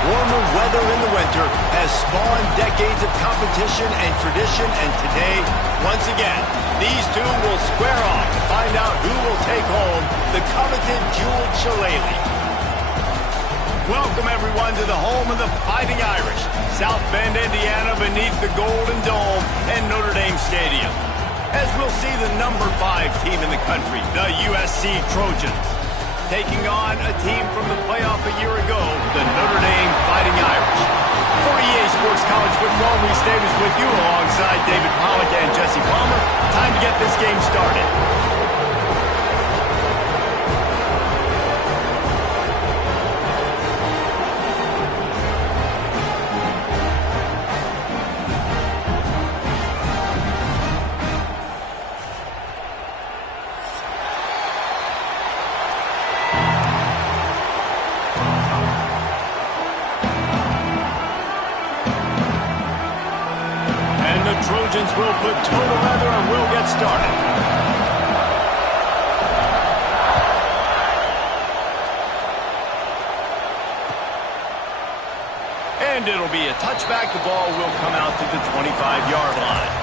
Warmer weather in the winter has spawned decades of competition and tradition, and today, once again, these two will square off to find out who will take home the coveted jeweled shillelagh. Welcome, everyone, to the home of the Fighting Irish, South Bend, Indiana, beneath the Golden Dome and Notre Dame Stadium, as we'll see the #5 team in the country, the USC Trojans, taking on a team from the playoff a year ago, the Notre Dame Fighting Irish. For EA Sports College Football, Reese Davis with you alongside David Pollack and Jesse Palmer. Time to get this game started. Trojans will put total leather and we'll get started. And it'll be a touchback. The ball will come out to the 25-yard line.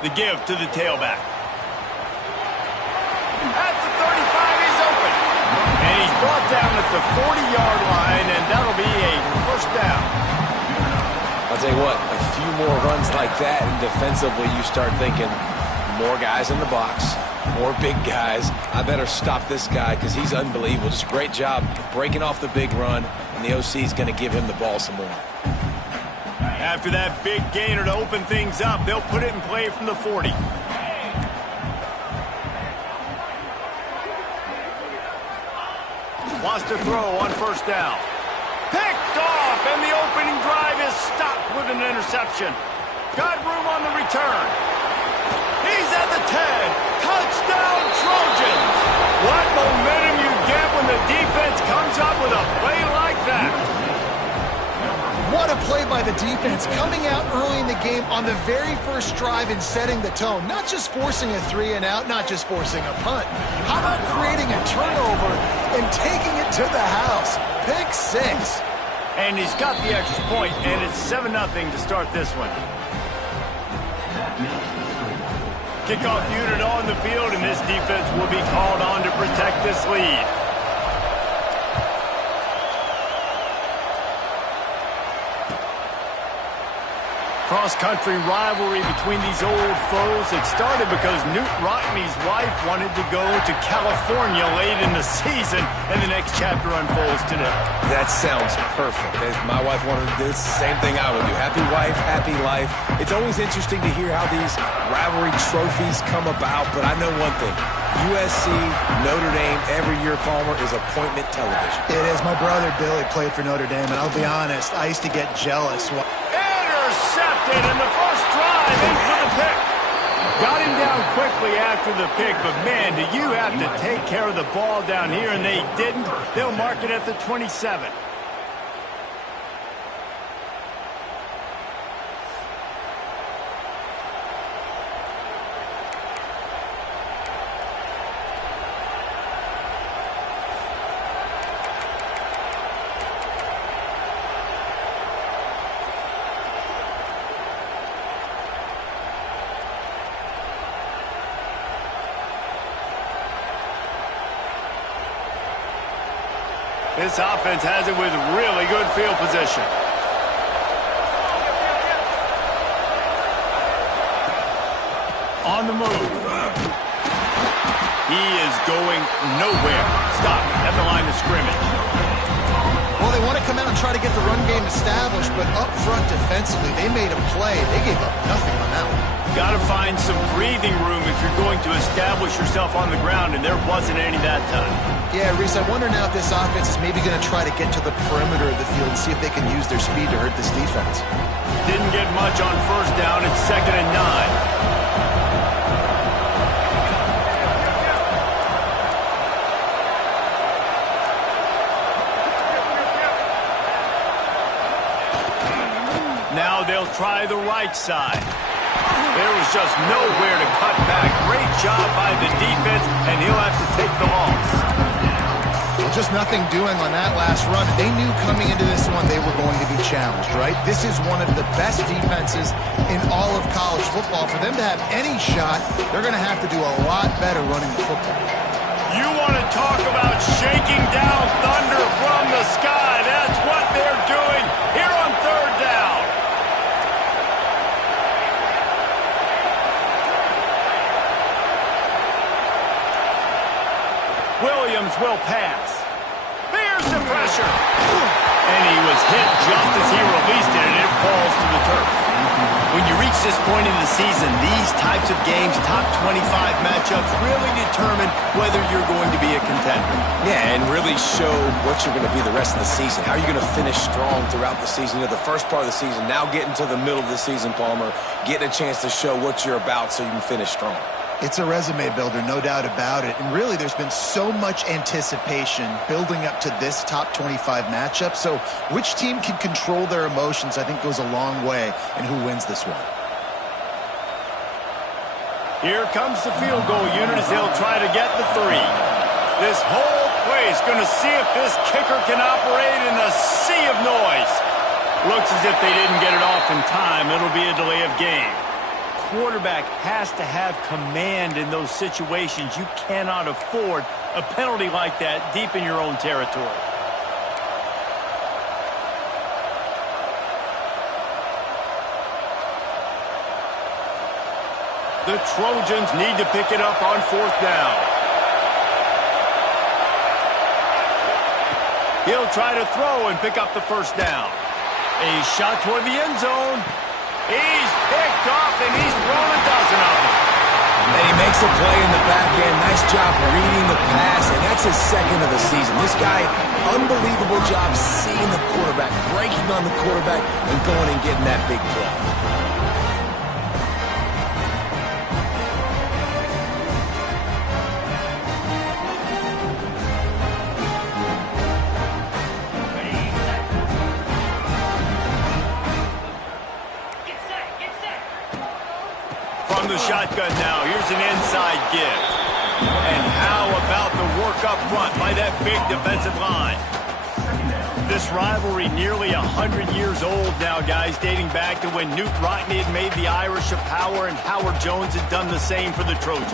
The give to the tailback. At the 35, he's open. And he's brought down at the 40-yard line, and that'll be a first down. I'll tell you what, a few more runs like that, and defensively you start thinking, more guys in the box, more big guys. I better stop this guy because he's unbelievable. Just a great job breaking off the big run, and the OC is going to give him the ball some more. After that big gainer to open things up, they'll put it in play from the 40. Wants to throw on first down. Picked off, and the opening drive is stopped with an interception. Got room on the return. He's at the 10. Touchdown, Trojans! What momentum you get when the defense comes up with a play like that. What a play by the defense, coming out early in the game on the very first drive and setting the tone. Not just forcing a 3 and out, not just forcing a punt. How about creating a turnover and taking it to the house? Pick 6. And he's got the extra point, and it's 7-0 to start this one. Kickoff unit on the field, and this defense will be called on to protect this lead. Cross-country rivalry between these old foes. It started because Newt Rockne's wife wanted to go to California late in the season, and the next chapter unfolds today. That sounds perfect. If my wife wanted to do the same thing I would do. Happy wife, happy life. It's always interesting to hear how these rivalry trophies come about, but I know one thing. USC, Notre Dame, every year, Palmer, is appointment television. It is. My brother Billy played for Notre Dame, and I'll be honest, I used to get jealous. Intercepted in the first drive, in for the pick. Got him down quickly after the pick, but man, do you have to take care of the ball down here, and they didn't. They'll mark it at the 27. This offense has it with really good field position. On the move. He is going nowhere. Stop at the line of scrimmage. Well, they want to come out and try to get the run game established, but up front defensively, they made a play. They gave up nothing on that one. Got to find some breathing room if you're going to establish yourself on the ground, and there wasn't any that time. Yeah, Reese, I wonder now if this offense is maybe going to try to get to the perimeter of the field and see if they can use their speed to hurt this defense. Didn't get much on first down. It's 2nd and 9. try the right side. There was just nowhere to cut back. Great job by the defense, and he'll have to take the loss. Well, just nothing doing on that last run. They knew coming into this one they were going to be challenged, right? This is one of the best defenses in all of college football. For them to have any shot, they're going to have to do a lot better running the football. You want to talk about shaking down thunder from the sky. That's what they're doing here on third down. Williams will pass. There's the pressure. And he was hit just as he released it, and it falls to the turf. When you reach this point in the season, these types of games, top 25 matchups, really determine whether you're going to be a contender. Yeah, and really show what you're going to be the rest of the season. How are you going to finish strong throughout the season? You know, the first part of the season, now getting to the middle of the season, Palmer, getting a chance to show what you're about so you can finish strong. It's a resume builder, no doubt about it. And really, there's been so much anticipation building up to this top 25 matchup. So which team can control their emotions, I think, goes a long way in who wins this one. Here comes the field goal unit as they'll try to get the 3. This whole place going to see if this kicker can operate in a sea of noise. Looks as if they didn't get it off in time. It'll be a delay of game. Quarterback has to have command in those situations. You cannot afford a penalty like that deep in your own territory. The Trojans need to pick it up on fourth down. He'll try to throw and pick up the first down. A shot toward the end zone. He's picked off, and he's thrown a dozen of them. And he makes a play in the back end. Nice job reading the pass, and that's his second of the season. This guy, unbelievable job seeing the quarterback, breaking on the quarterback, and going and getting that big play. The shotgun now. Here's an inside give. And how about the work up front by that big defensive line? This rivalry nearly 100 years old now, guys, dating back to when Newt Rockne had made the Irish a power and Howard Jones had done the same for the Trojans.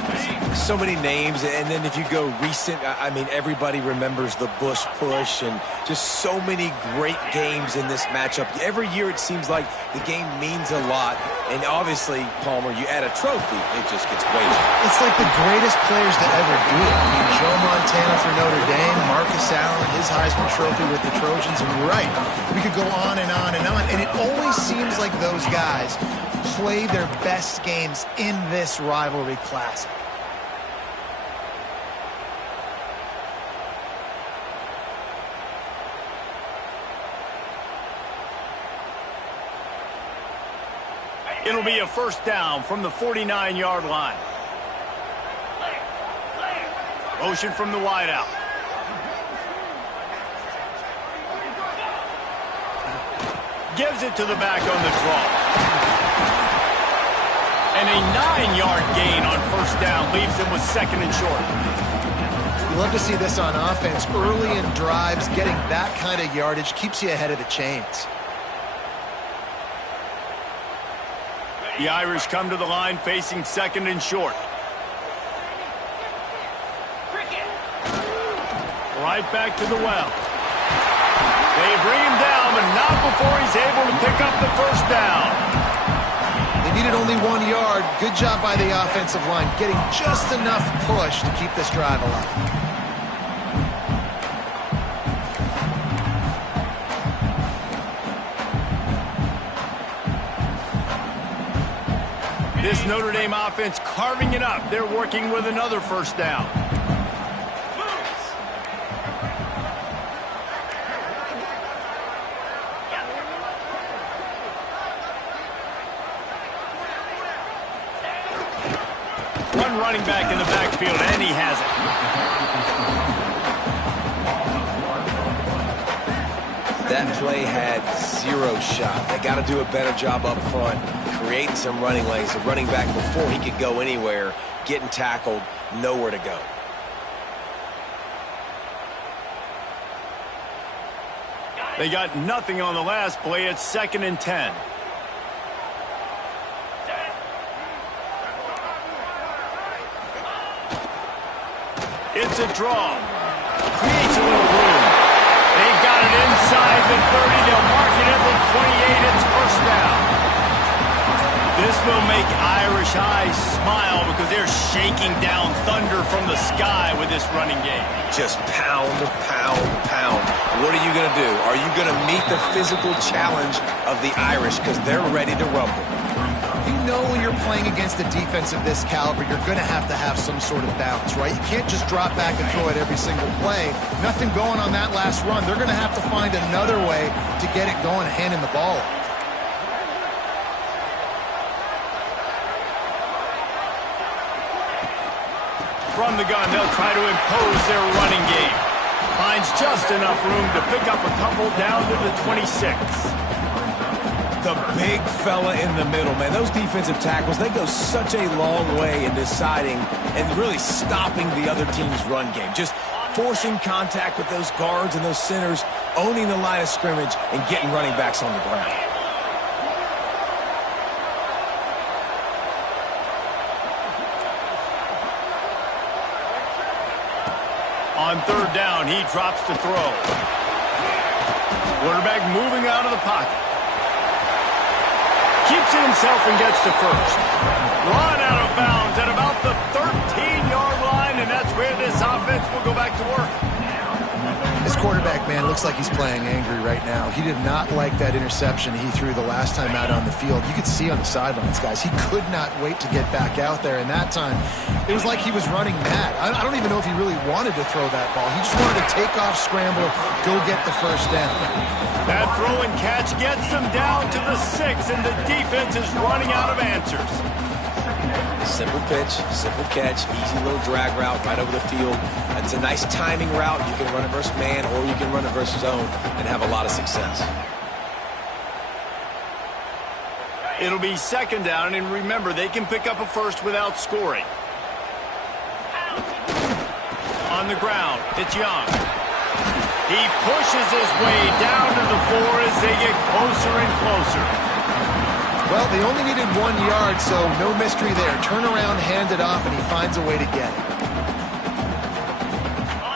So many names, and then if you go recent, I mean, everybody remembers the Bush push and just so many great games in this matchup. Every year it seems like the game means a lot, and obviously, Palmer, you add a trophy, it just gets weighted. It's like the greatest players to ever do it. I mean, Joe Montana for Notre Dame, Marcus Allen, his Heisman Trophy with the Trojans, and you're right. We could go on and on and on, and it always seems like those guys play their best games in this rivalry classic. It'll be a first down from the 49-yard line. Motion from the wideout. Gives it to the back on the draw. And a 9-yard gain on first down leaves them with second and short. You love to see this on offense. Early in drives, getting that kind of yardage keeps you ahead of the chains. The Irish come to the line facing second and short. Right back to the well. They bring him down, but not before he's able to pick up the first down. They needed only 1 yard. Good job by the offensive line, getting just enough push to keep this drive alive. This Notre Dame offense carving it up. They're working with another first down. One running back in the backfield, and he has it. That That play had zero shot. They got to do a better job up front, creating some running lanes. The running back, before he could go anywhere, getting tackled, nowhere to go. They got nothing on the last play. It's 2nd and 10. It's a draw. Creates a little room. They've got it inside the 30. They'll mark it at the 28. It's first down. This will make Irish eyes smile because they're shaking down thunder from the sky with this running game. Just pound, pound, pound. What are you going to do? Are you going to meet the physical challenge of the Irish because they're ready to rumble? You know when you're playing against a defense of this caliber, you're going to have some sort of bounce, right? You can't just drop back and throw it every single play. Nothing going on that last run. They're going to have to find another way to get it going, handing the ball off. From the gun, they'll try to impose their running game. Finds just enough room to pick up a couple down to the 26. The big fella in the middle, man. Those defensive tackles, they go such a long way in deciding and really stopping the other team's run game. Just forcing contact with those guards and those centers, owning the line of scrimmage, and getting running backs on the ground. On 3rd down, he drops to throw. Quarterback moving out of the pocket. Keeps it himself and gets to first. Run out of bounds at about the 13-yard line, and that's where this offense will go back to work. This quarterback, man, looks like he's playing angry right now. He did not like that interception he threw the last time out on the field. You could see on the sidelines, guys, he could not wait to get back out there. And that time, it was like he was running mad. I don't even know if he really wanted to throw that ball. He just wanted to take off, scramble, go get the first down. That throw and catch gets them down to the 6, and the defense is running out of answers. Simple pitch, simple catch, easy little drag route right over the field. It's a nice timing route. You can run it versus man, or you can run it versus zone and have a lot of success. It'll be 2nd down, and remember, they can pick up a first without scoring. On the ground, it's Young. He pushes his way down to the 4 as they get closer and closer. Well, they only needed 1 yard, so no mystery there. Turn around, hand it off, and he finds a way to get it.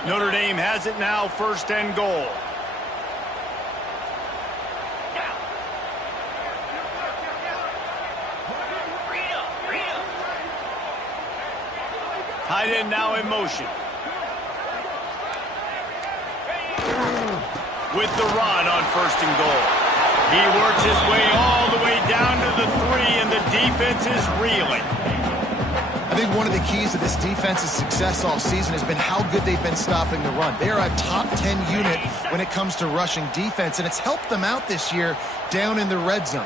Notre Dame has it now, 1st and goal. Tight end now in motion. With the run on 1st and goal. He works his way all the way down to the 3, and the defense is reeling. I think one of the keys to this defense's success all season has been how good they've been stopping the run. They are a top 10 unit when it comes to rushing defense, and it's helped them out this year down in the red zone.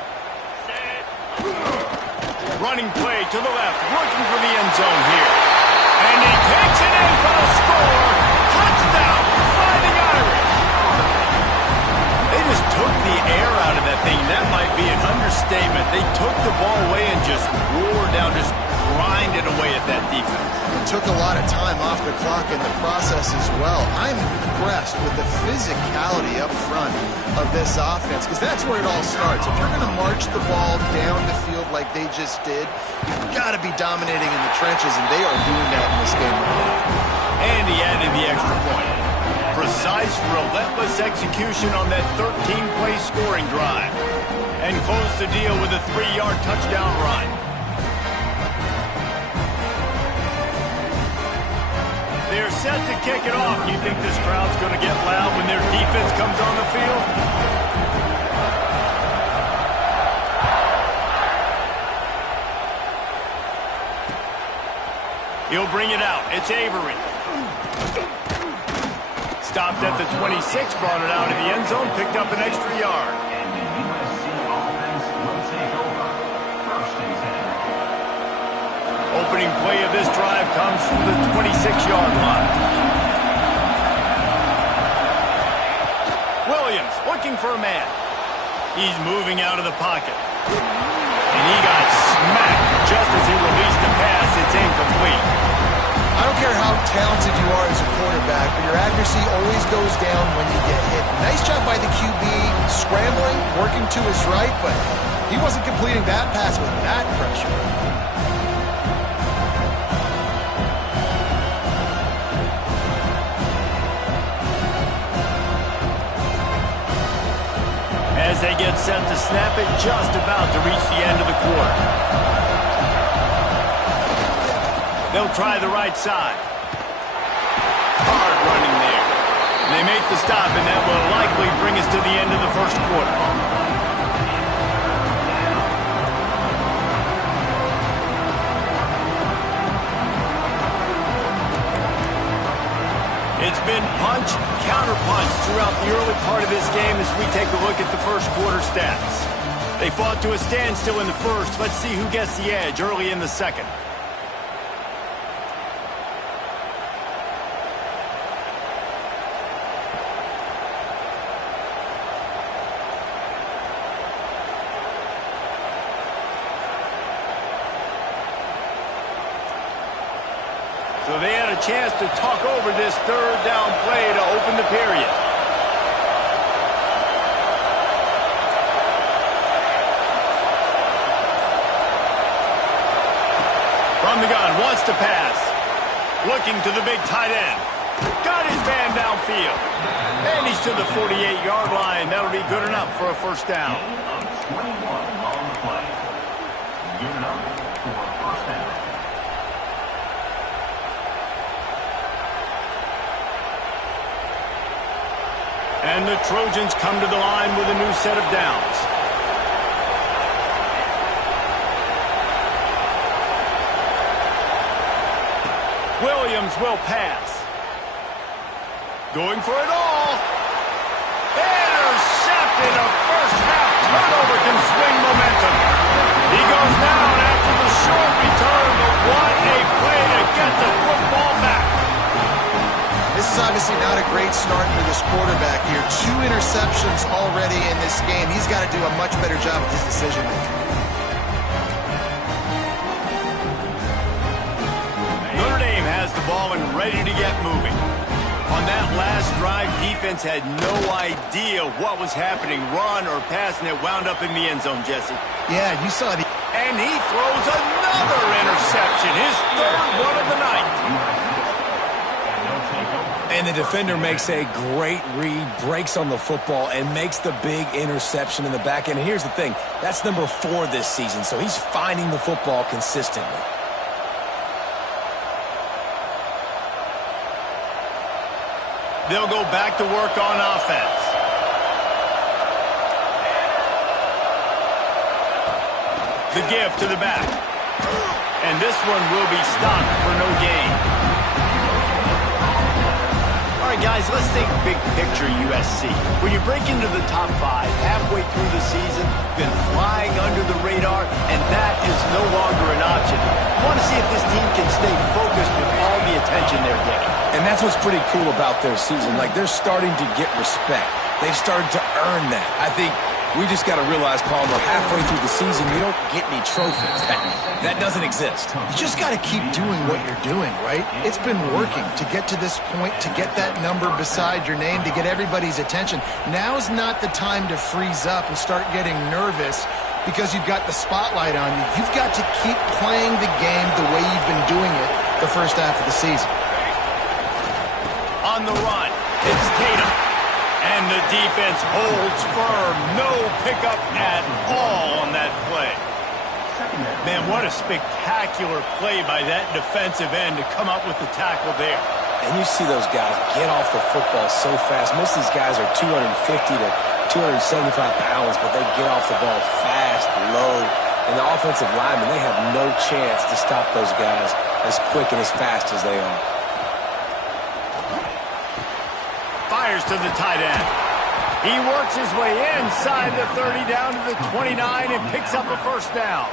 Running play to the left, looking for the end zone here. And he takes it in for the score. Touchdown, Fighting Irish. They just took the air out of that thing. That might be an understatement. They took the ball away and just wore down, just grinded away at that defense. It took a lot of time off the clock in the process as well. I'm impressed with the physicality up front of this offense, because that's where it all starts. If you're going to march the ball down the field like they just did, you've got to be dominating in the trenches, and they are doing that in this game. And he added the extra point. Precise, relentless execution on that 13-play scoring drive. And closed the deal with a 3-yard touchdown run. They're set to kick it off. You think this crowd's going to get loud when their defense comes on the field? He'll bring it out. It's Avery. Stopped at the 26, brought it out of the end zone, picked up an extra yard. Opening play of this drive comes from the 26-yard line. Williams looking for a man. He's moving out of the pocket. And he got smacked just as he released the pass. It's incomplete. I don't care how talented you are as a quarterback, but your accuracy always goes down when you get hit. Nice job by the QB, scrambling, working to his right, but he wasn't completing that pass with that pressure. As they get set to snap it, just about to reach the end of the quarter. They'll try the right side. Hard running there. They make the stop, and that will likely bring us to the end of the first quarter. It's been punch, counter-punch throughout the early part of this game as we take a look at the first quarter stats. They fought to a standstill in the first. Let's see who gets the edge early in the second. So they had a chance to talk over this third down play to open the period. From the gun, wants to pass. Looking to the big tight end. Got his man downfield. And he's to the 48-yard line. That'll be good enough for a first down. 21 on the play. Good enough for a first down. And the Trojans come to the line with a new set of downs. Williams will pass. Going for it all. Intercepted. A first half turnover can swing momentum. He goes down after the short return, but what a play to get the football back. This is obviously not a great start for this quarterback here. 2 interceptions already in this game. He's got to do a much better job with his decision-making. Notre Dame has the ball and ready to get moving. On that last drive, defense had no idea what was happening, run or pass, and it wound up in the end zone, Jesse. Yeah, you saw the... And he throws another interception, his third one of the night. And the defender makes a great read, breaks on the football, and makes the big interception in the back end. And here's the thing, that's number 4 this season, so he's finding the football consistently. They'll go back to work on offense. The give to the back. And this one will be stopped for no gain. All right, guys, let's think big picture USC. When you break into the top 5 halfway through the season, been flying under the radar, and that is no longer an option. I want to see if this team can stay focused with all the attention they're getting. And that's what's pretty cool about their season. Like, they're starting to get respect. They've started to earn that. I think we just got to realize, Palmer, halfway through the season, you don't get any trophies. That doesn't exist. You just got to keep doing what you're doing, right? It's been working to get to this point, to get that number beside your name, to get everybody's attention. Now's not the time to freeze up and start getting nervous because you've got the spotlight on you. You've got to keep playing the game the way you've been doing it the first half of the season. On the run, it's Tatum. And the defense holds firm. No pickup at all on that play. Man, what a spectacular play by that defensive end to come up with the tackle there. And you see those guys get off the football so fast. Most of these guys are 250 to 275 pounds, but they get off the ball fast, low. And the offensive linemen, they have no chance to stop those guys as quick and as fast as they are. Fires to the tight end. He works his way inside the 30 down to the 29 and picks up a first down.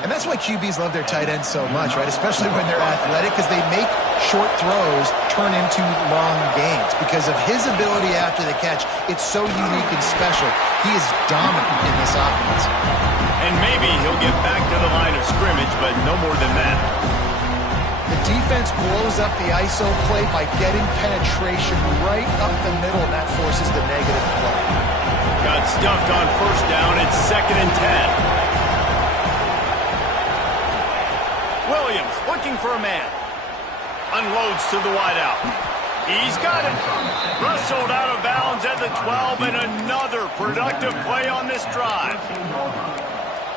And that's why QBs love their tight ends so much, right? Especially when they're athletic, because they make short throws turn into long gains. Because of his ability after the catch, it's so unique and special. He is dominant in this offense. And maybe he'll get back to the line of scrimmage, but no more than that. The defense blows up the ISO play by getting penetration right up the middle, and that forces the negative play. Got stuffed on first down. It's 2nd and 10. Williams looking for a man. Unloads to the wideout. He's got it. Rustled out of bounds at the 12, and another productive play on this drive.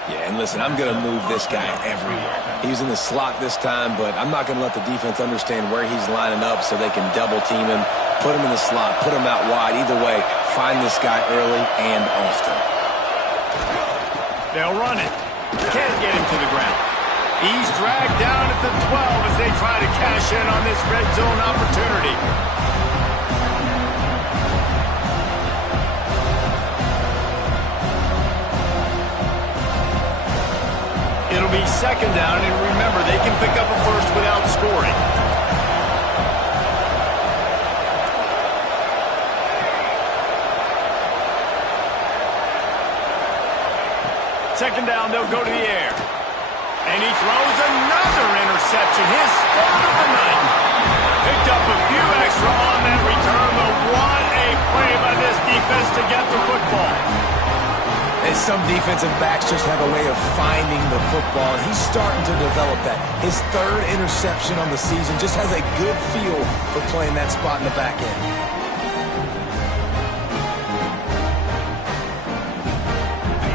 Yeah, and listen, I'm going to move this guy everywhere. He's in the slot this time, but I'm not going to let the defense understand where he's lining up so they can double-team him, put him in the slot, put him out wide. Either way, find this guy early and often. They'll run it. Can't get him to the ground. He's dragged down at the 12 as they try to cash in on this red zone opportunity. It'll be 2nd down, and remember, they can pick up a first without scoring. Second down, they'll go to the air. And he throws another interception, his 3rd of the night. Picked up a few extra on that return, but what a play by this defense to get the football. And some defensive backs just have a way of finding the football, and he's starting to develop that. His 3rd interception on the season just has a good feel for playing that spot in the back end.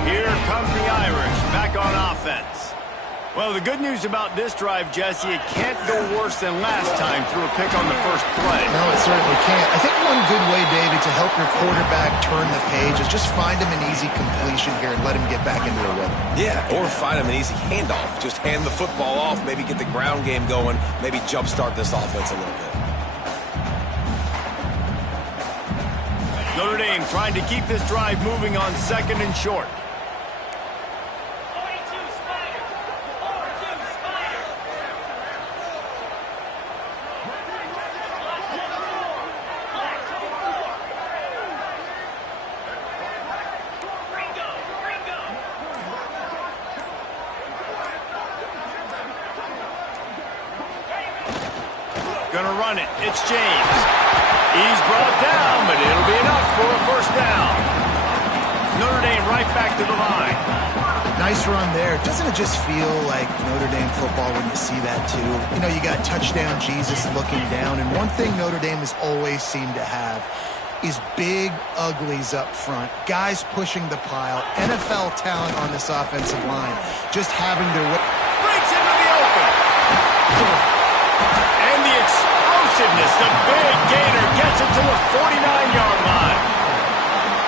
Here come the Irish back on offense. Well, the good news about this drive, Jesse, it can't go worse than last time through a pick on the first play. No, it certainly can't. I think one good way, David, to help your quarterback turn the page is just find him an easy completion here and let him get back into a rhythm. Yeah, or find him an easy handoff. Just hand the football off, maybe get the ground game going, maybe jumpstart this offense a little bit. Notre Dame trying to keep this drive moving on 2nd and short. Gonna run it. It's James. He's brought down, but it'll be enough for a first down. Notre Dame right back to the line. Nice run there. Doesn't it just feel like Notre Dame football when you see that too? You know, you got touchdown Jesus looking down, and one thing Notre Dame has always seemed to have is big uglies up front. Guys pushing the pile. NFL talent on this offensive line. Just having their way. Breaks into the open. And the explosiveness, the big gainer gets it to the 49-yard line.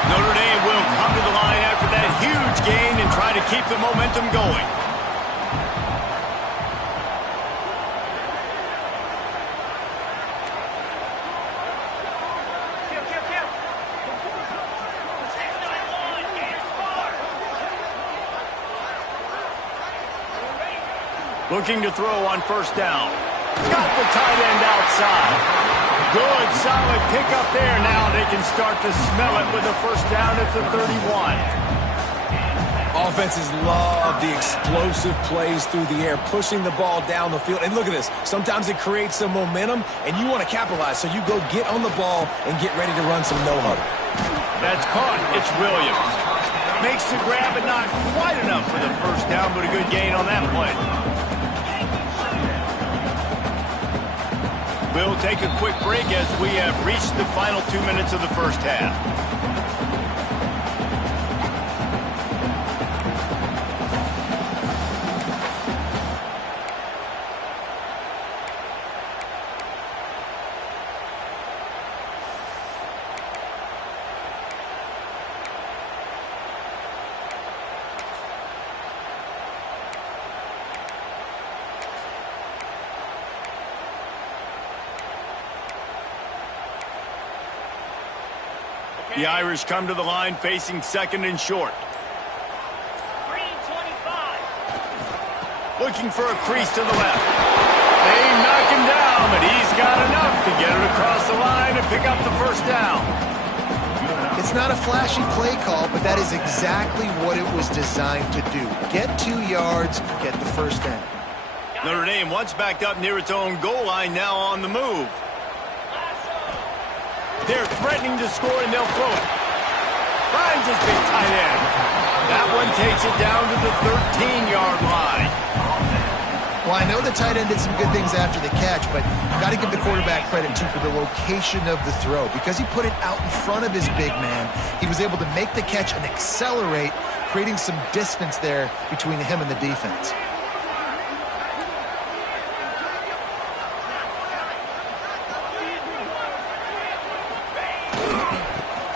Notre Dame will come to the line after that huge gain and try to keep the momentum going. Looking to throw on first down. Got the tight end outside. Good, solid pickup there. Now they can start to smell it with a first down at the 31. Offenses love the explosive plays through the air, pushing the ball down the field. And look at this. Sometimes it creates some momentum, and you want to capitalize. So you go get on the ball and get ready to run some no-huddle. That's caught. It's Williams. Makes the grab, but not quite enough for the first down, but a good gain on that play. We'll take a quick break as we have reached the final 2 minutes of the first half. The Irish come to the line facing second and short. Looking for a crease to the left. They knock him down, but he's got enough to get it across the line and pick up the first down. It's not a flashy play call, but that is exactly what it was designed to do. Get 2 yards, get the first down. Notre Dame once backed up near its own goal line, now on the move. They're threatening to score, and they'll throw it. Finds his big tight end. That one takes it down to the 13-yard line. Well, I know the tight end did some good things after the catch, but got to give the quarterback credit, too, for the location of the throw. Because he put it out in front of his big man, he was able to make the catch and accelerate, creating some distance there between him and the defense.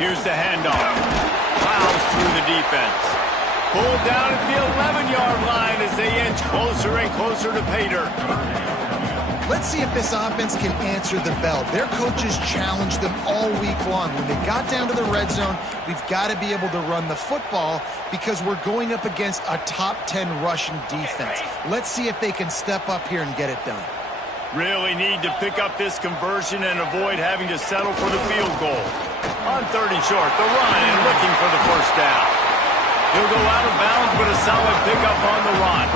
Here's the handoff. Plows through the defense. Pulled down at the 11-yard line as they inch closer and closer to pay dirt. Let's see if this offense can answer the bell. Their coaches challenged them all week long. When they got down to the red zone, we've got to be able to run the football because we're going up against a top 10 Russian defense. Let's see if they can step up here and get it done. Really need to pick up this conversion and avoid having to settle for the field goal. On 3rd and short, the run and looking for the first down. He'll go out of bounds, but a solid pickup on the run.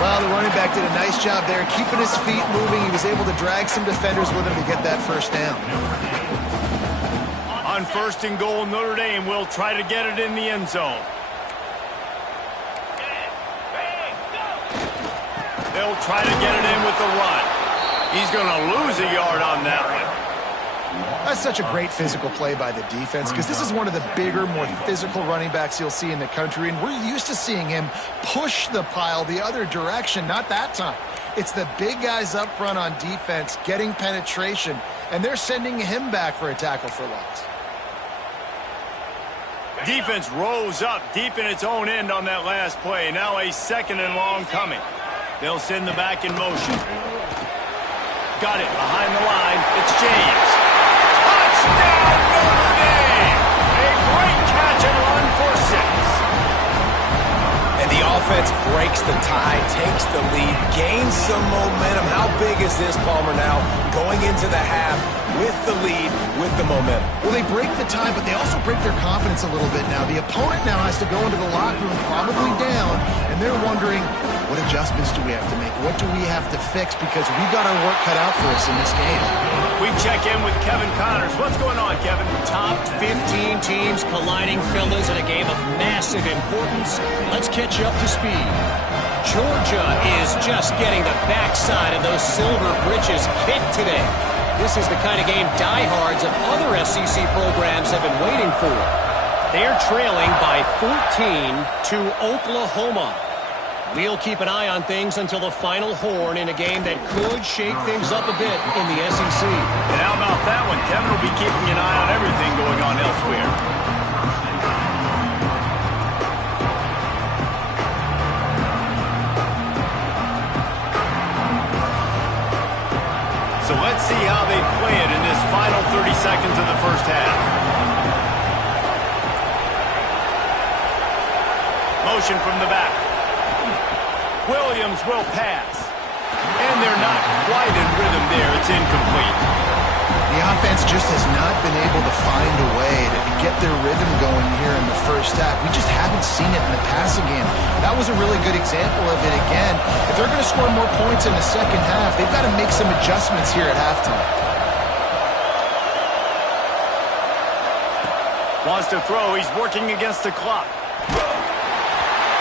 Well, the running back did a nice job there, keeping his feet moving. He was able to drag some defenders with him to get that first down. On 1st and goal, Notre Dame will try to get it in the end zone. They'll try to get it in with the run. He's going to lose a yard on that one. That's such a great physical play by the defense because this is one of the bigger, more physical running backs you'll see in the country, and we're used to seeing him push the pile the other direction. Not that time. It's the big guys up front on defense getting penetration, and they're sending him back for a tackle for loss. Defense rose up deep in its own end on that last play. Now a 2nd and long coming. They'll send the back in motion. Got it behind the line. It's James. Touchdown, Notre Dame! A great catch and run for 6. And the offense breaks the tie, takes the lead, gains some momentum. How big is this, Palmer, now going into the half with the lead, with the momentum? Well, they break the tie, but they also break their confidence a little bit now. The opponent now has to go into the locker room probably down, and they're wondering, what adjustments do we have to make? What do we have to fix? Because we got our work cut out for us in this game. We check in with Kevin Connors. What's going on, Kevin? Top 15 teams colliding, fellas, in a game of massive importance. Let's catch you up to speed. Georgia is just getting the backside of those silver britches kicked today. This is the kind of game diehards of other SEC programs have been waiting for. They're trailing by 14 to Oklahoma. We'll keep an eye on things until the final horn in a game that could shake things up a bit in the SEC. And how about that one? Kevin will be keeping an eye on everything going on elsewhere. So let's see how they play it in this final 30 seconds of the first half. Motion from the back. Williams will pass. And they're not quite in rhythm there. It's incomplete. The offense just has not been able to find a way to get their rhythm going here in the first half. We just haven't seen it in the passing game. That was a really good example of it again. If they're going to score more points in the second half, they've got to make some adjustments here at halftime. Wants to throw. He's working against the clock.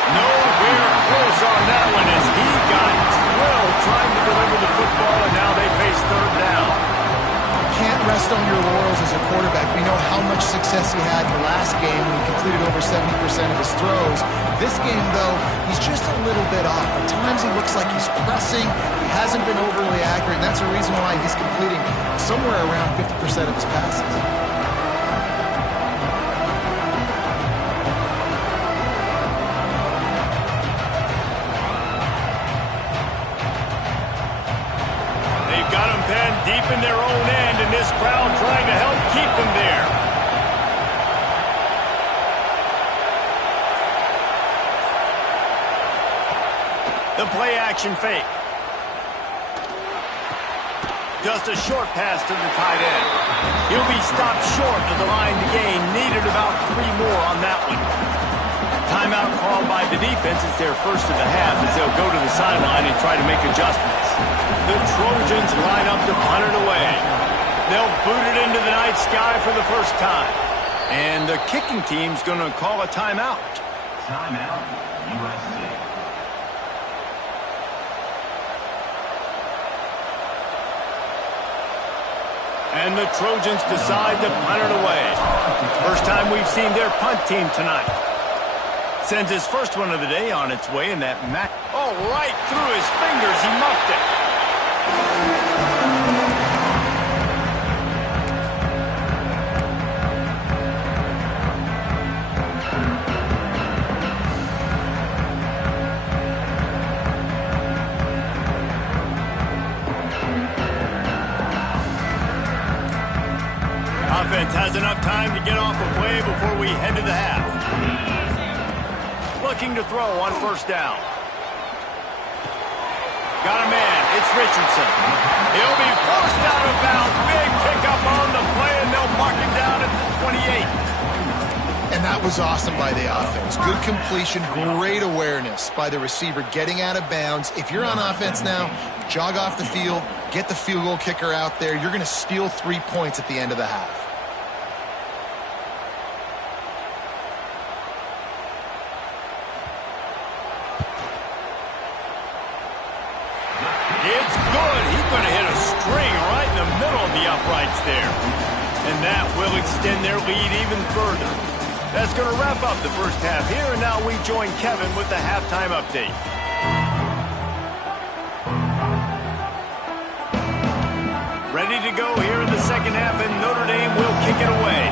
Nowhere close on that one as he got drilled trying to deliver the football, and now they face 3rd down. Can't rest on your laurels as a quarterback. We know how much success he had in the last game when he completed over 70% of his throws. This game, though, he's just a little bit off. At times he looks like he's pressing. He hasn't been overly accurate, and that's the reason why he's completing somewhere around 50% of his passes. Deep in their own end, and this crowd trying to help keep them there. The play action fake. Just a short pass to the tight end. He'll be stopped short of the line to gain. Needed about 3 more on that one. Timeout called by the defense. It's their first of the half as they'll go to the sideline and try to make adjustments. The Trojans line up to punt it away. They'll boot it into the night sky for the first time. And the kicking team's going to call a timeout. Timeout, USC. And the Trojans decide to punt it away. First time we've seen their punt team tonight. Sends his first one of the day on its way in that Oh, right through his fingers. He muffed it. Offense has enough time to get off a play before we head to the half. Looking to throw on first down. Got a man. It's Richardson. He'll be forced out of bounds. Big pickup on the play, and they'll mark him down at the 28. And that was awesome by the offense. Good completion, great awareness by the receiver getting out of bounds. If you're on offense now, jog off the field, get the field goal kicker out there. You're going to steal 3 points at the end of the half. It's good. He's going to hit a string right in the middle of the uprights there. And that will extend their lead even further. That's going to wrap up the first half here, and now we join Kevin with the halftime update. Ready to go here in the second half, and Notre Dame will kick it away.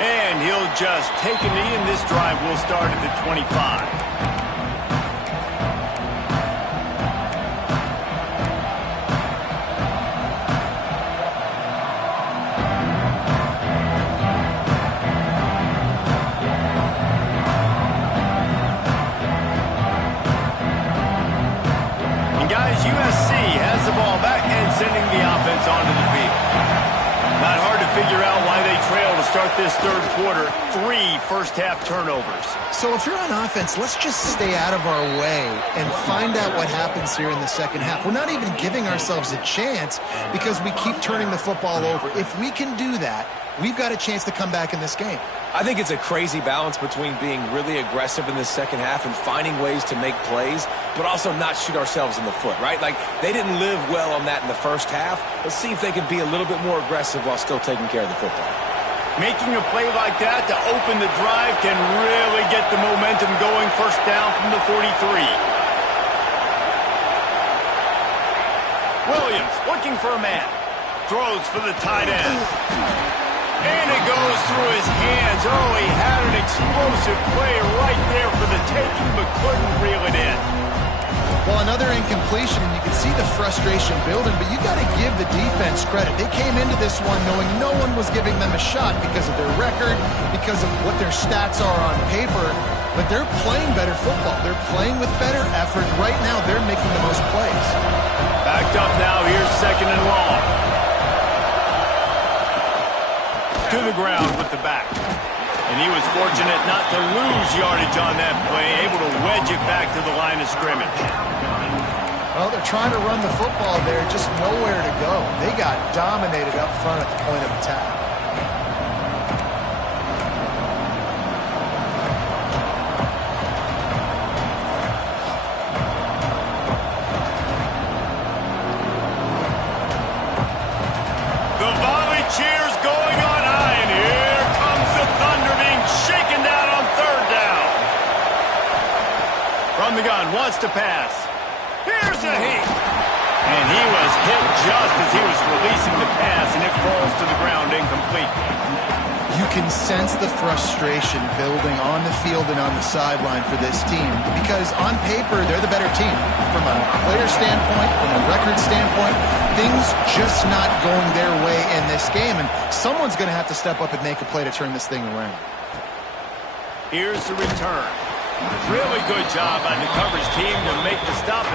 And he'll just take a knee, and this drive will start at the 25. USC has the ball back and sending the offense onto the field. Not hard to figure out why they trail to start this third quarter. 3 first-half turnovers. So if you're on offense, let's just stay out of our way and find out what happens here in the second half. We're not even giving ourselves a chance because we keep turning the football over. If we can do that, we've got a chance to come back in this game. I think it's a crazy balance between being really aggressive in the second half and finding ways to make plays, but also not shoot ourselves in the foot, right? Like, they didn't live well on that in the first half. Let's see if they can be a little bit more aggressive while still taking care of the football. Making a play like that to open the drive can really get the momentum going. First down from the 43. Williams looking for a man. Throws for the tight end. And it goes through his hands. Oh, he had an explosive play right there for the taking, but couldn't reel it in. Well, another incompletion, and you can see the frustration building, but you got to give the defense credit. They came into this one knowing no one was giving them a shot because of their record, because of what their stats are on paper, but they're playing better football. They're playing with better effort. Right now, they're making the most plays. Backed up now. Here's second and long. To the ground with the back. And he was fortunate not to lose yardage on that play, able to wedge it back to the line of scrimmage. Well, they're trying to run the football there, just nowhere to go. They got dominated up front at the point of attack. The volley cheers going on high, and here comes the Thunder being shaken down on third down. From the gun, wants to pass. Here's a heat. And he was hit just as he was releasing the pass, and it falls to the ground incomplete. You can sense the frustration building on the field and on the sideline for this team because on paper, they're the better team. From a player standpoint, from a record standpoint, things just not going their way in this game, and someone's going to have to step up and make a play to turn this thing around. Here's the return. Really good job on the coverage team to make the stop.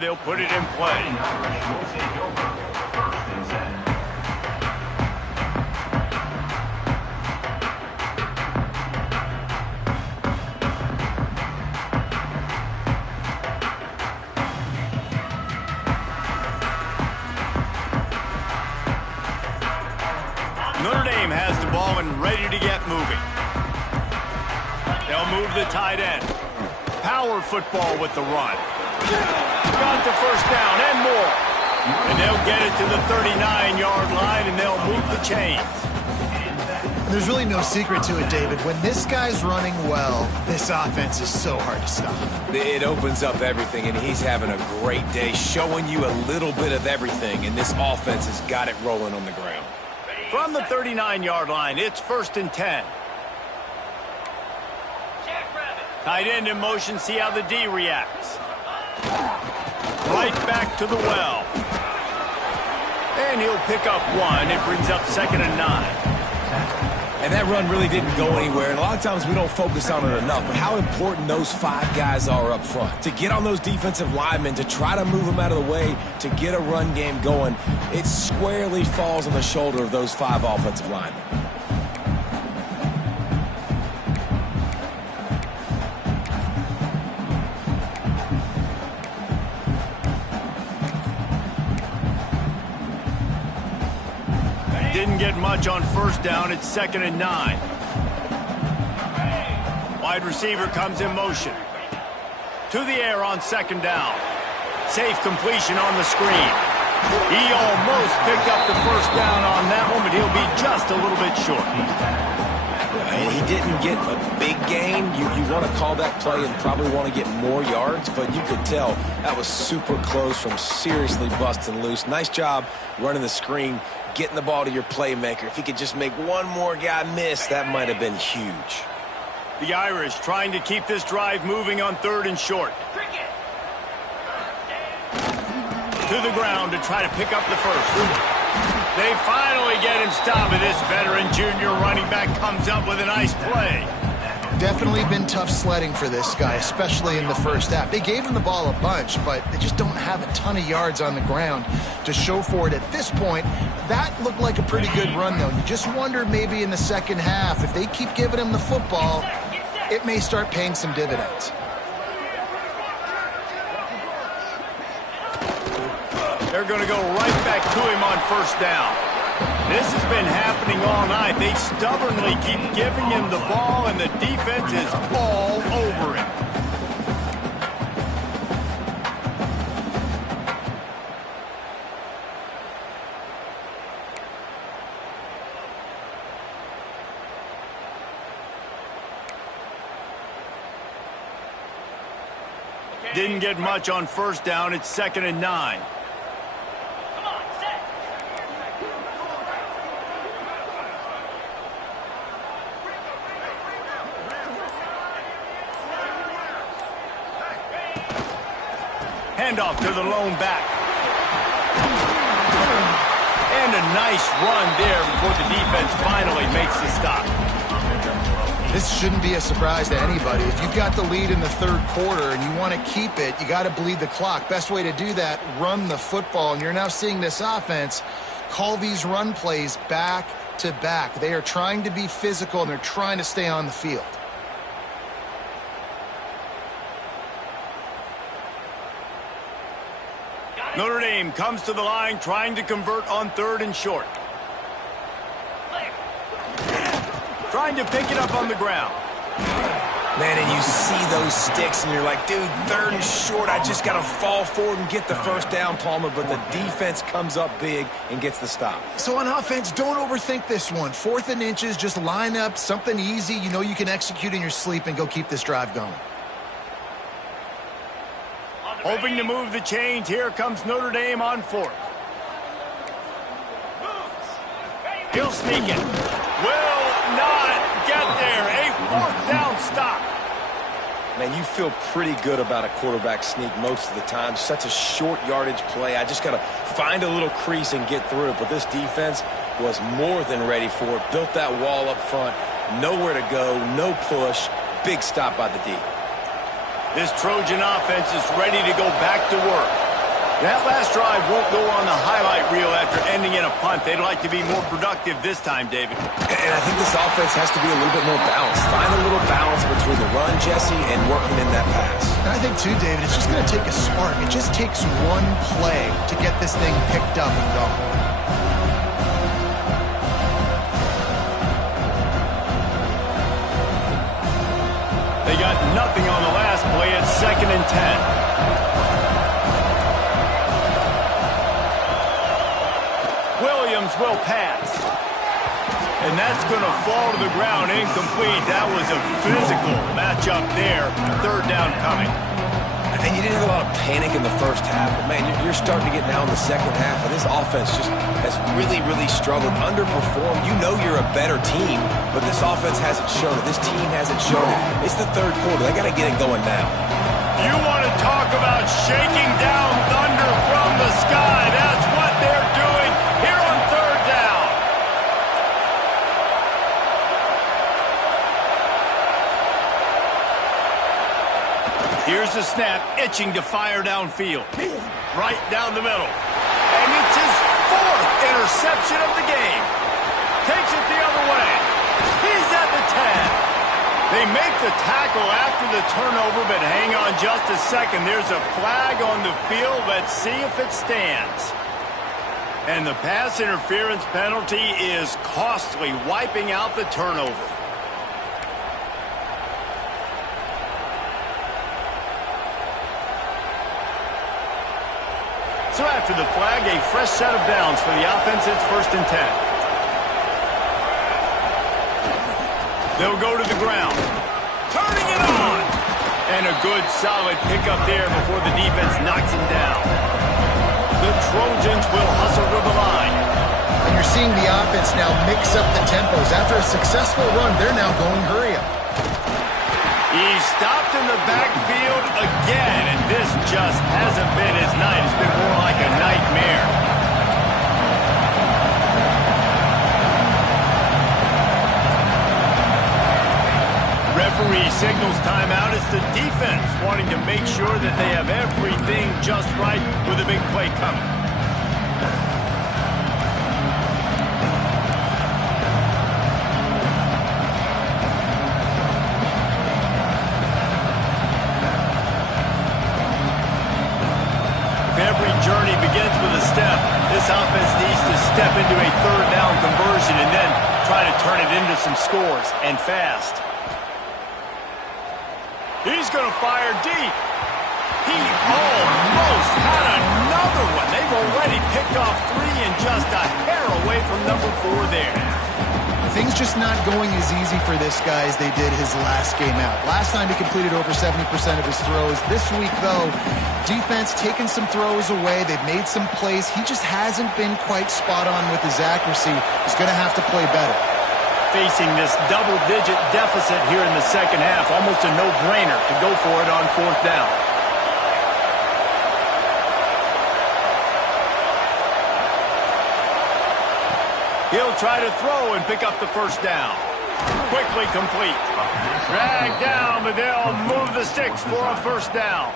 They'll put it in play. Notre Dame has the ball and ready to get moving. They'll move the tight end. Power football with the run. Got the first down and more. And they'll get it to the 39-yard line, and they'll move the chains. There's really no secret to it, David. When this guy's running well, this offense is so hard to stop. It opens up everything, and he's having a great day, showing you a little bit of everything, and this offense has got it rolling on the ground. From the 39-yard line, it's 1st and 10. Tight end in motion, see how the D reacts. Right back to the well. And he'll pick up one. It brings up 2nd and 9. And that run really didn't go anywhere, and a lot of times we don't focus on it enough, but how important those 5 guys are up front. To get on those defensive linemen, to try to move them out of the way, to get a run game going, it squarely falls on the shoulder of those 5 offensive linemen. Didn't get much on 1st down. It's 2nd and 9. Wide receiver comes in motion. To the air on 2nd down. Safe completion on the screen. He almost picked up the 1st down on that one, but he'll be just a little bit short. And he didn't get a big gain. You want to call that play and probably want to get more yards, but you could tell that was super close from seriously busting loose. Nice job running the screen, getting the ball to your playmaker. If he could just make one more guy miss, that might have been huge. The Irish trying to keep this drive moving on 3rd and short. To the ground to try to pick up the first. They finally get him stopped, and this veteran junior running back comes up with a nice play. Definitely been tough sledding for this guy, especially in the first half. They gave him the ball a bunch, but they just don't have a ton of yards on the ground to show for it at this point. That looked like a pretty good run, though. You just wonder maybe in the second half, if they keep giving him the football, it may start paying some dividends. They're going to go right back to him on 1st down. This has been happening all night. They stubbornly keep giving him the ball, and the defense is all over him. Didn't get much on 1st down. It's 2nd and 9. Handoff to the lone back. And a nice run there before the defense finally makes the stop. This shouldn't be a surprise to anybody. If you've got the lead in the third quarter and you want to keep it, you got to bleed the clock. Best way to do that, run the football. And you're now seeing this offense call these run plays back to back. They are trying to be physical, and they're trying to stay on the field. Notre Dame comes to the line trying to convert on 3rd and short. Trying to pick it up on the ground. Man, and you see those sticks, and you're like, dude, 3rd and short, I just got to fall forward and get the first down, Palmer, but the defense comes up big and gets the stop. So on offense, don't overthink this one. 4th and inches, just line up something easy you know you can execute in your sleep and go keep this drive going. Hoping to move the chains. Here comes Notre Dame on 4th. He'll sneak it. Will not get there. A 4th down stop. Man, you feel pretty good about a quarterback sneak most of the time. Such a short yardage play. I just got to find a little crease and get through it. But this defense was more than ready for it. Built that wall up front. Nowhere to go. No push. Big stop by the D. This Trojan offense is ready to go back to work. That last drive won't go on the highlight reel after ending in a punt. They'd like to be more productive this time, David. And I think this offense has to be a little bit more balanced. Find a little balance between the run, Jesse, and working in that pass. And I think, too, David, it's just going to take a spark. It just takes one play to get this thing picked up and going. They got nothing on the last play at 2nd and 10. Williams will pass. And that's going to fall to the ground incomplete. That was a physical matchup there. 3rd down coming. And you didn't have a lot of panic in the first half. But, man, you're starting to get now in the second half. And this offense just has really, really struggled, underperformed. You know you're a better team, but this offense hasn't shown it. This team hasn't shown it. It's the 3rd quarter. They got to get it going now. You want to talk about shaking down thunder from the sky. That's what they're doing here on 3rd down. Here's the snap, itching to fire downfield. Right down the middle. And it's his 4th interception of the game. Takes it the other way. He's at the 10. They make the tackle after the turnover, but hang on just a second. There's a flag on the field. Let's see if it stands. And the pass interference penalty is costly, wiping out the turnover. So after the flag, a fresh set of downs for the offense. It's 1st and 10. They'll go to the ground. Turning it on! And a good, solid pickup there before the defense knocks him down. The Trojans will hustle to the line. And you're seeing the offense now mix up the tempos. After a successful run, they're now going hurry up. He's stopped in the backfield again, and this just hasn't been his night. It's been more like a nightmare. Referee signals timeout. It's the defense wanting to make sure that they have everything just right with a big play coming. Every journey begins with a step. This offense needs to step into a 3rd down conversion and then try to turn it into some scores, and fast. He's going to fire deep. He almost had another one. They've already picked off 3 and just a hair away from number 4 there. Things just not going as easy for this guy as they did his last game out. Last time he completed over 70% of his throws. This week, though, defense taking some throws away. They've made some plays. He just hasn't been quite spot on with his accuracy. He's going to have to play better. Facing this double-digit deficit here in the second half, almost a no-brainer to go for it on 4th down. try to throw and pick up the first down. Quickly complete. Dragged down, but they'll move the sticks for a first down.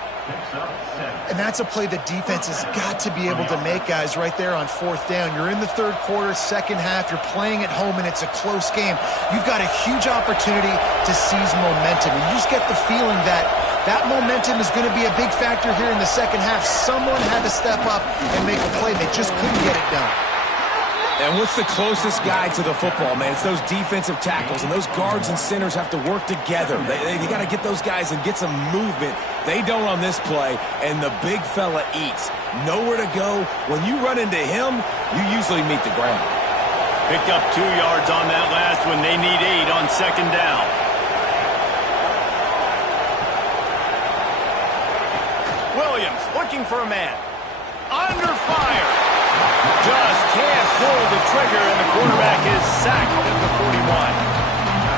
And that's a play the defense has got to be able to make, guys, right there on fourth down. You're in the third quarter, second half. You're playing at home, and it's a close game. You've got a huge opportunity to seize momentum. And you just get the feeling that that momentum is going to be a big factor here in the second half. Someone had to step up and make a play. They just couldn't get it done. And what's the closest guy to the football, man? It's those defensive tackles, and those guards and centers have to work together. They got to get those guys and get some movement. They don't on this play, and the big fella eats. Nowhere to go. When you run into him, you usually meet the ground. Picked up 2 yards on that last one. They need 8 on second down. Williams looking for a man. Under fire. Just can't pull the trigger, and the quarterback is sacked at the 41.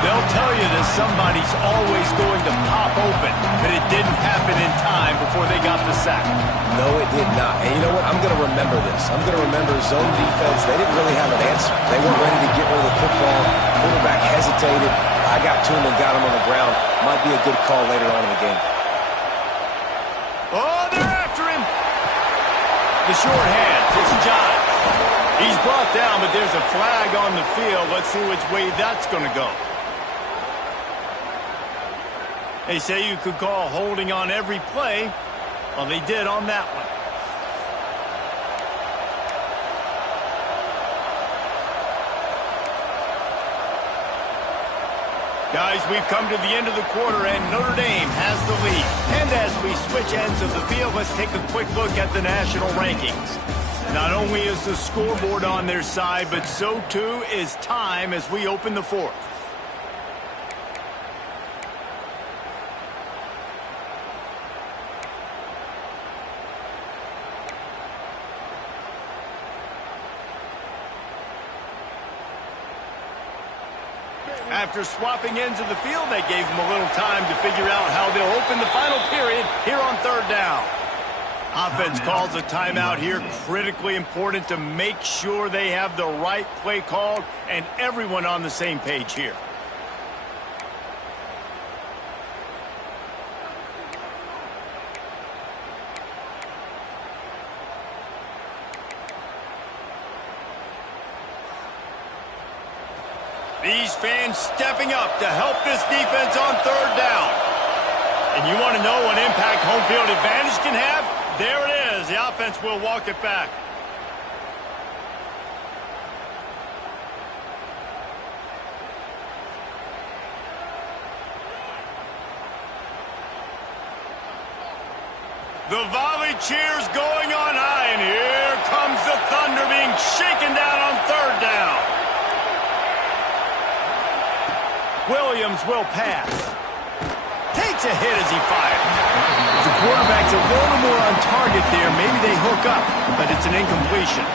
They'll tell you that somebody's always going to pop open, but it didn't happen in time before they got the sack. No, it did not. And you know what? I'm going to remember this. I'm going to remember zone defense. They didn't really have an answer. They weren't ready to get rid of the football. Quarterback hesitated. I got to him and got him on the ground. Might be a good call later on in the game. Oh, they're after him. The short hands. It's John. He's brought down, but there's a flag on the field. Let's see which way that's going to go. They say you could call holding on every play. Well, they did on that one. Guys, we've come to the end of the quarter, and Notre Dame has the lead. And as we switch ends of the field, let's take a quick look at the national rankings. Not only is the scoreboard on their side, but so too is time as we open the fourth. After swapping ends of the field, they gave them a little time to figure out how they'll open the final period here on third down. Offense calls a timeout here, critically important to make sure they have the right play called and everyone on the same page here. These fans stepping up to help this defense on third down. And you want to know what impact home field advantage can have? There it is. The offense will walk it back. The volley cheers going on high, and here comes the thunder being shaken down on third down. Williams will pass. Takes a hit as he fires. The quarterback's a little more on target there. Maybe they hook up, but it's an incompletion.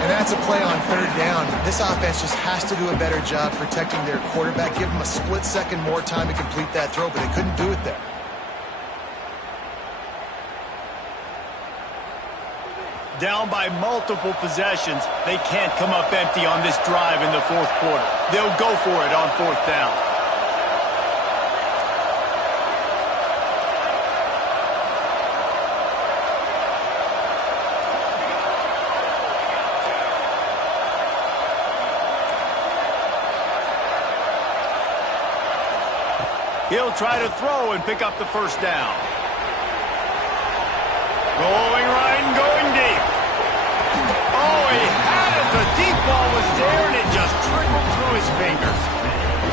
And that's a play on third down. This offense just has to do a better job protecting their quarterback. Give them a split second more time to complete that throw, but they couldn't do it there. Down by multiple possessions, they can't come up empty on this drive in the fourth quarter. They'll go for it on fourth down. He'll try to throw and pick up the first down. Going right and going deep. Oh, he had it. The deep ball was there, and it just trickled through his fingers.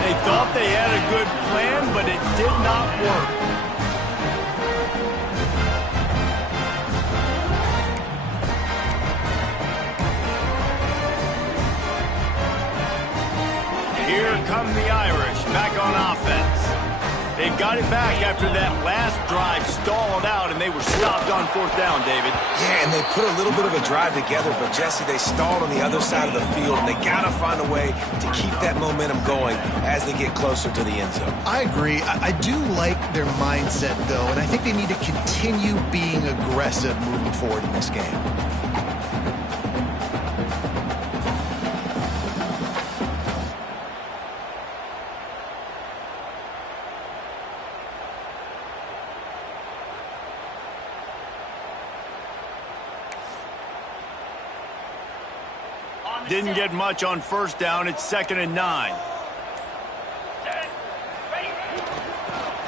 They thought they had a good plan, but it did not work. Here come the Irish back on offense. They got it back after that last drive stalled out, and they were stopped on fourth down, David. Yeah, and they put a little bit of a drive together, but, Jesse, they stalled on the other side of the field, and they got to find a way to keep that momentum going as they get closer to the end zone. I agree. I do like their mindset, though, and I think they need to continue being aggressive moving forward in this game. Didn't get much on first down. It's 2nd and 9.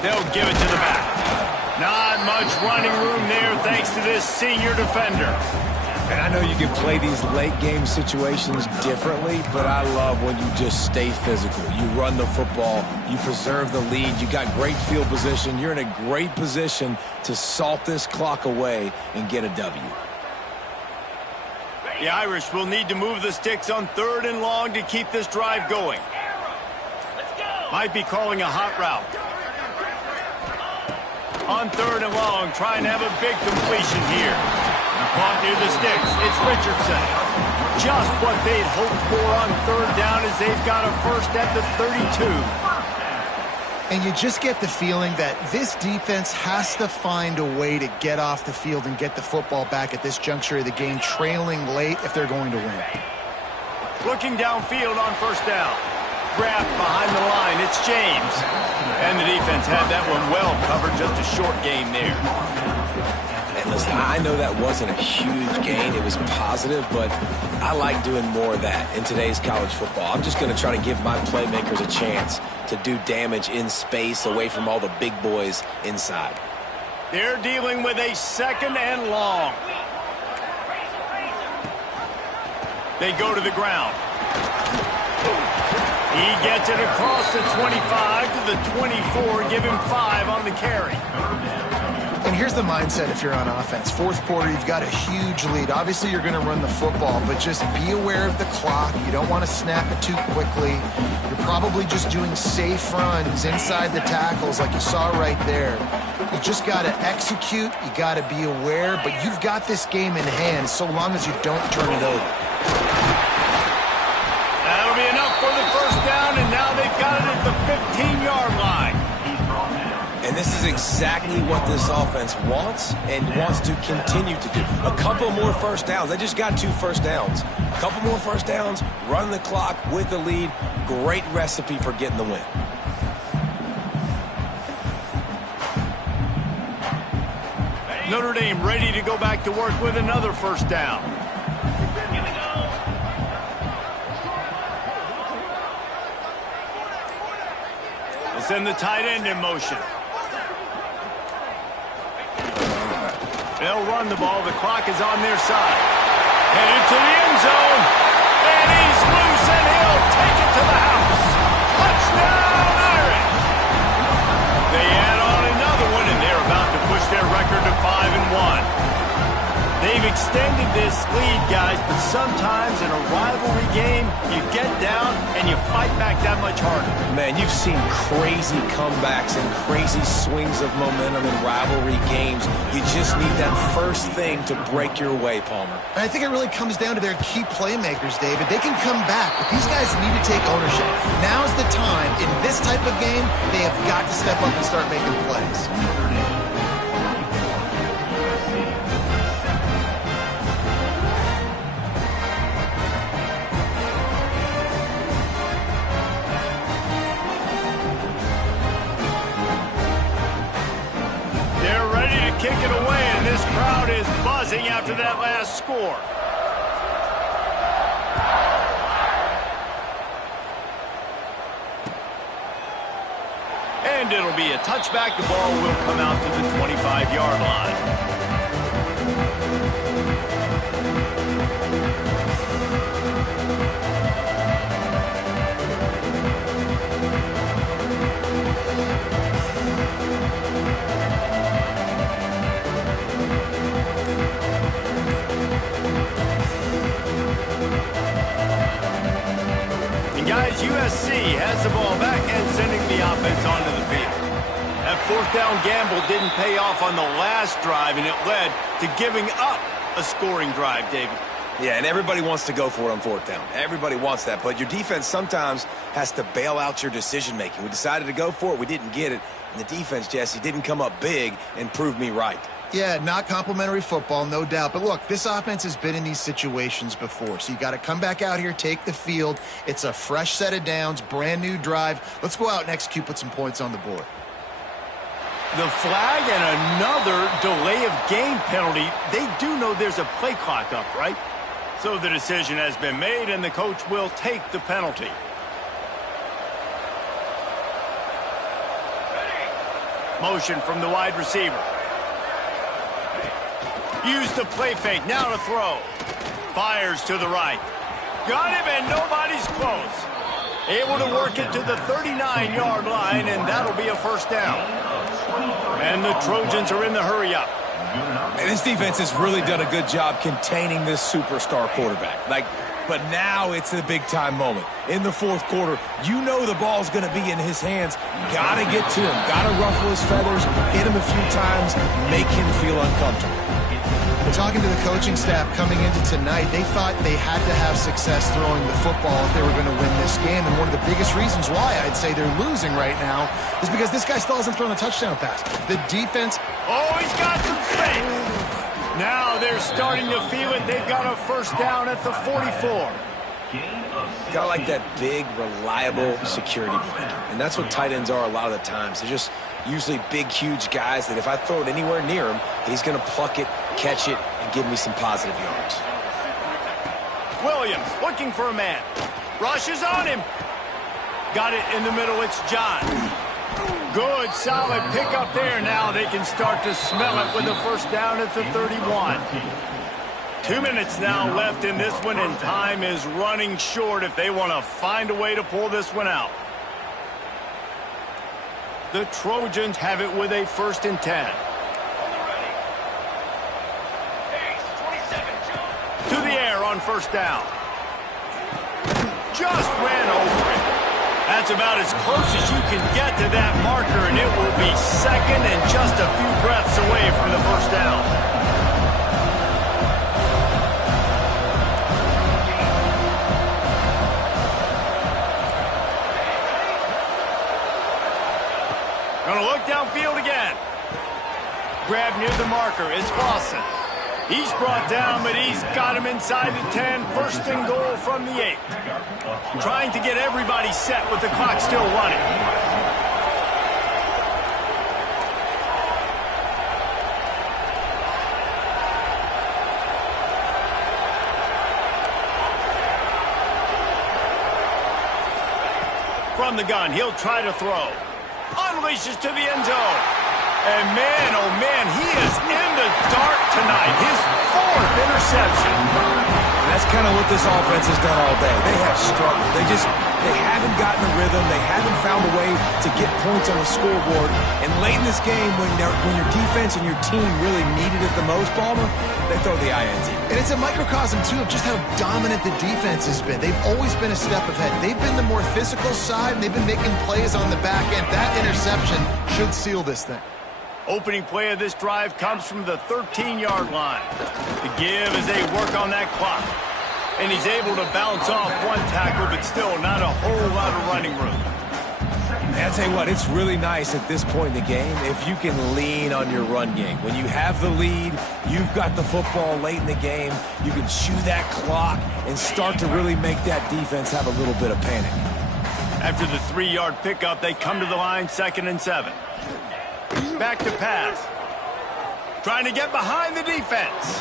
They'll give it to the back. Not much running room there thanks to this senior defender. And I know you can play these late game situations differently, but I love when you just stay physical. You run the football, you preserve the lead, you got great field position, you're in a great position to salt this clock away and get a W. The Irish will need to move the sticks on 3rd and long to keep this drive going. Might be calling a hot route. On 3rd and long, trying to have a big completion here. Caught near the sticks. It's Richardson. Just what they'd hoped for on 3rd down as they've got a first at the 32. And you just get the feeling that this defense has to find a way to get off the field and get the football back at this juncture of the game, trailing late if they're going to win. Looking downfield on first down. Wrapped behind the line. It's James. And the defense had that one well covered. Just a short gain there. And listen, I know that wasn't a huge gain. It was positive, but I like doing more of that in today's college football. I'm just going to try to give my playmakers a chance to do damage in space away from all the big boys inside. They're dealing with a 2nd and long. They go to the ground. He gets it across the 25 to the 24. Give him 5 on the carry. And here's the mindset if you're on offense. 4th quarter, you've got a huge lead. Obviously, you're going to run the football, but just be aware of the clock. You don't want to snap it too quickly. You're probably just doing safe runs inside the tackles like you saw right there. You just got to execute. You got to be aware, but you've got this game in hand so long as you don't turn it over. That'll be enough for the first down, and now they've got it at the 15-yard line. And this is exactly what this offense wants and wants to continue to do. A couple more first downs. They just got 2 first downs. A couple more first downs, run the clock with the lead. Great recipe for getting the win. Notre Dame ready to go back to work with another first down. They send the tight end in motion. They'll run the ball. The clock is on their side. Headed to the end zone. And he's loose, and he'll take it to the house. Touchdown, Irish! They add on another one, and they're about to push their record to 5-1. They've extended this lead, guys, but sometimes in a rivalry game, you get down and you fight back that much harder. Man, you've seen crazy comebacks and crazy swings of momentum in rivalry games. You just need that first thing to break your way, Palmer. And I think it really comes down to their key playmakers, David. They can come back, but these guys need to take ownership. Now's the time. In this type of game, they have got to step up and start making plays. Kick it away, and this crowd is buzzing after that last score. And it'll be a touchback. The ball will come out to the 25-yard line. Guys, USC has the ball back and sending the offense onto the field. That 4th down gamble didn't pay off on the last drive, and it led to giving up a scoring drive, David. Yeah, and everybody wants to go for it on 4th down. Everybody wants that, but your defense sometimes has to bail out your decision-making. We decided to go for it. We didn't get it. And the defense, Jesse, didn't come up big and prove me right. Yeah, not complimentary football, no doubt. But look, this offense has been in these situations before. So you got to come back out here, take the field. It's a fresh set of downs, brand new drive. Let's go out and execute, put some points on the board. The flag and another delay of game penalty. They do know there's a play clock up, right? So the decision has been made, and the coach will take the penalty. Motion from the wide receiver. Use the play fake, now to throw. Fires to the right. Got him, and nobody's close. Able to work it to the 39-yard line, and that'll be a first down. And the Trojans are in the hurry-up. And this defense has really done a good job containing this superstar quarterback. But now it's a big-time moment. In the fourth quarter, you know the ball's going to be in his hands. Got to get to him. Got to ruffle his feathers, hit him a few times, make him feel uncomfortable. Talking to the coaching staff coming into tonight, they thought they had to have success throwing the football if they were going to win this game. And one of the biggest reasons why I'd say they're losing right now is because this guy still hasn't thrown a touchdown pass. The defense... Oh, he's got some space. Now they're starting to feel it. They've got a first down at the 44. Got like that big, reliable security blanket. And that's what tight ends are a lot of the times. They're just usually big, huge guys that if I throw it anywhere near him, he's going to pluck it, catch it, and give me some positive yards. Williams looking for a man. Rushes on him. Got it in the middle. It's John. Good, solid pickup there. Now they can start to smell it with a first down at the 31. 2 minutes now left in this one, and time is running short if they want to find a way to pull this one out. The Trojans have it with a 1st and 10. To the air on first down. Just ran over it. That's about as close as you can get to that marker, and it will be second and just a few breaths away from the first down. Gonna look downfield again. Grab near the marker. It's Lawson. He's brought down, but he's got him inside the 10. 1st and goal from the 8. Trying to get everybody set with the clock still running. From the gun, he'll try to throw. Unleashes to the end zone. And man, oh man, he is in the dark tonight. His 4th interception. And that's kind of what this offense has done all day. They have struggled. They haven't gotten a rhythm. They haven't found a way to get points on the scoreboard. And late in this game, when your defense and your team really needed it the most, Balmer, they throw the INT. And it's a microcosm, too, of just how dominant the defense has been. They've always been a step ahead. They've been the more physical side, and they've been making plays on the back end. That interception should seal this thing. Opening play of this drive comes from the 13-yard line. The give as they work on that clock. And he's able to bounce off one tackle, but still not a whole lot of running room. I'll tell you what, it's really nice at this point in the game if you can lean on your run game. When you have the lead, you've got the football late in the game, you can chew that clock and start to really make that defense have a little bit of panic. After the 3-yard pickup, they come to the line, 2nd and 7. Back to pass. Trying to get behind the defense.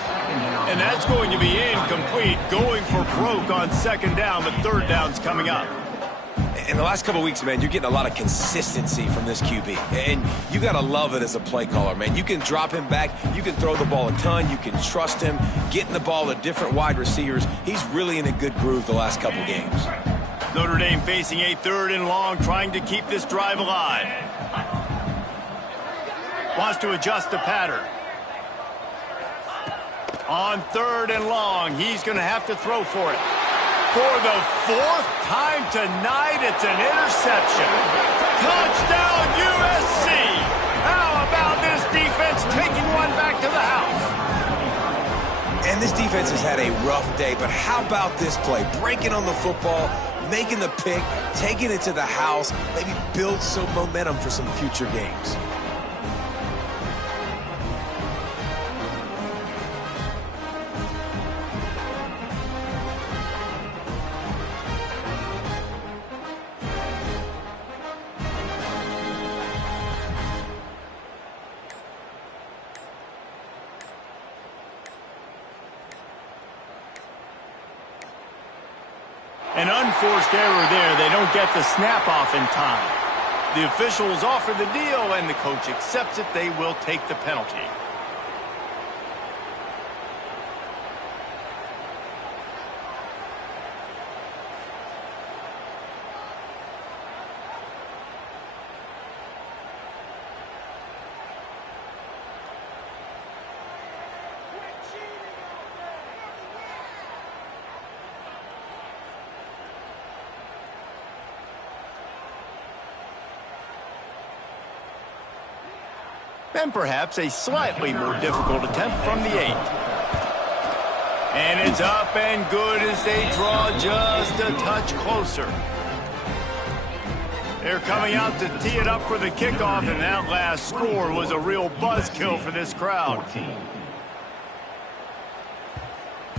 And that's going to be incomplete. Going for broke on 2nd down, but 3rd down's coming up. In the last couple of weeks, man, you're getting a lot of consistency from this QB. And you got to love it as a play caller, man. You can drop him back. You can throw the ball a ton. You can trust him. Getting the ball to different wide receivers. He's really in a good groove the last couple games. Notre Dame facing a 3rd and long, trying to keep this drive alive. Wants to adjust the pattern. On 3rd and long, he's going to have to throw for it. For the 4th time tonight, it's an interception. Touchdown, USC! How about this defense taking one back to the house? And this defense has had a rough day, but how about this play? Breaking on the football, making the pick, taking it to the house, maybe build some momentum for some future games. An unforced error there. They don't get the snap off in time. The officials offer the deal, and the coach accepts it. They will take the penalty. And perhaps a slightly more difficult attempt from the 8. And it's up and good as they draw just a touch closer. They're coming out to tee it up for the kickoff, and that last score was a real buzzkill for this crowd.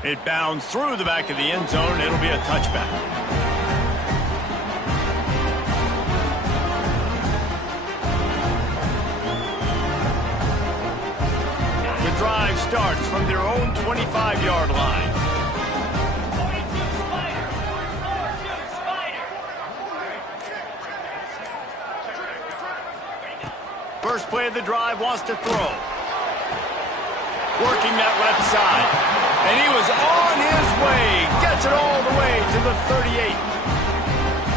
It bounds through the back of the end zone, and it'll be a touchback. Drive starts from their own 25-yard line. First play of the drive, wants to throw. Working that left side. And he was on his way. Gets it all the way to the 38.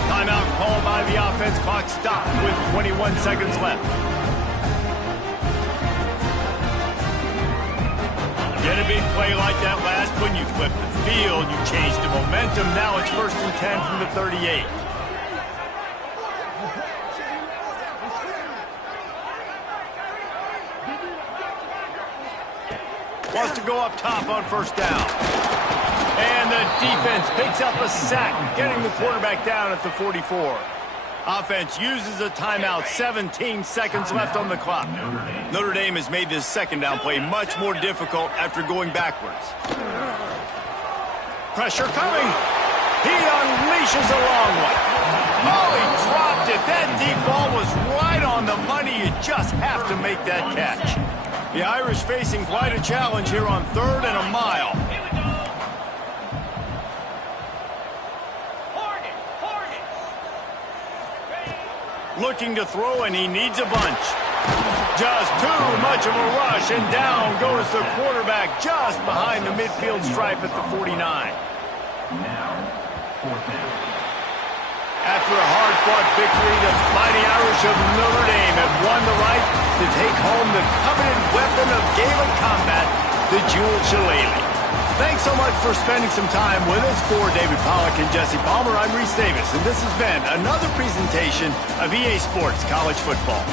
Timeout called by the offense. Clock stopped with 21 seconds left. Get a big play like that last one, you flip the field, you change the momentum. Now it's 1st and 10 from the 38. Wants to go up top on 1st down. And the defense picks up a sack, getting the quarterback down at the 44. Offense uses a timeout, 17 seconds left on the clock. Notre Dame has made this second down play much more difficult after going backwards. Pressure coming. He unleashes a long one. Oh, he dropped it. That deep ball was right on the money. You just have to make that catch. The Irish facing quite a challenge here on 3rd and a mile. Looking to throw, and he needs a bunch. Just too much of a rush, and down goes the quarterback just behind the midfield stripe at the 49. After a hard-fought victory, the Fighting Irish of Notre Dame have won the right to take home the coveted weapon of Gaelic combat, the jeweled shillelagh. Thanks so much for spending some time with us. For David Pollack and Jesse Palmer, I'm Reese Davis, and this has been another presentation of EA Sports College Football.